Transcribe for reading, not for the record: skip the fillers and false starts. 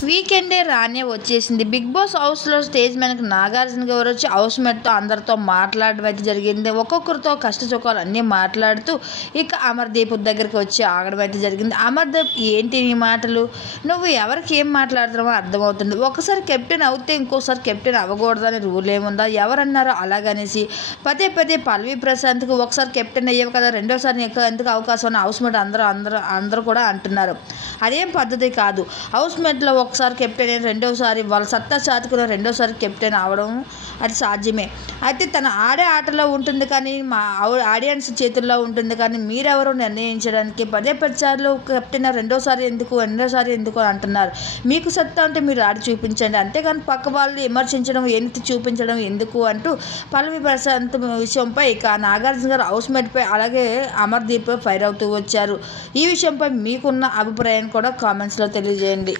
వీకెండే రానే వచ్చేసింది. 'Big boss' హౌస్‌లో స్టేజ్ మీదకి నాగార్జున గారు వచ్చి హౌస్‌మేట్‌తో అందరితో మాట్లాడడం అయితే జరిగింది. ఒక్కొక్కరితో కష్ట సుఖాలు అన్నీ మాట్లాడుతూ ఇక అమర్‌దీప్ దగ్గరికి వచ్చి ఆగడం అయితే జరిగింది. అమర్‌దీప్ ఏంటి నీ మాటలు? నువ్వు ఎవరికి ఏం మాట్లాడుతున్నావో అర్థమవుతుంది. ఒకసారి కెప్టెన్ అవుతే ఇంకోసారి కెప్టెన్ అవ్వకూడదని రూల్ ఏముందా? ఎవరన్నారో అలాగనేసి పదే పదే పల్లవి ప్రశాంత్‌కి ఒకసారి కెప్టెన్ అయ్యావు కదా, రెండోసారి నీకు ఎందుకు అవకాశం అని హౌస్‌మేట్ అందరూ కూడా అంటున్నారు. అదేం పద్ధతి కాదు. హౌస్‌మేట్‌లో ఒకసారి కెప్టెన్ అయిన రెండోసారి వాళ్ళ సత్తా చాటుకున్న రెండోసారి కెప్టెన్ అవడం అది సాధ్యమే. అయితే తను ఆడే ఆటలో ఉంటుంది కానీ ఆడియన్స్ చేతుల్లో ఉంటుంది కానీ మీరెవరో నిర్ణయించడానికి పదే సార్లు కెప్టెన్ రెండోసారి ఎందుకు అంటున్నారు. మీకు సత్తా ఉంటే మీరు ఆడి చూపించండి, అంతేగాని పక్క వాళ్ళు విమర్శించడం ఎత్తి చూపించడం ఎందుకు అంటూ పల్లవి ప్రశాంత్ విషయంపై ఇక నాగార్జున గారు హౌస్మేట్పై అలాగే అమర్‌దీప్ ఫైర్ అవుతూ వచ్చారు. ఈ విషయంపై మీకున్న అభిప్రాయాన్ని కూడా కామెంట్స్లో తెలియజేయండి.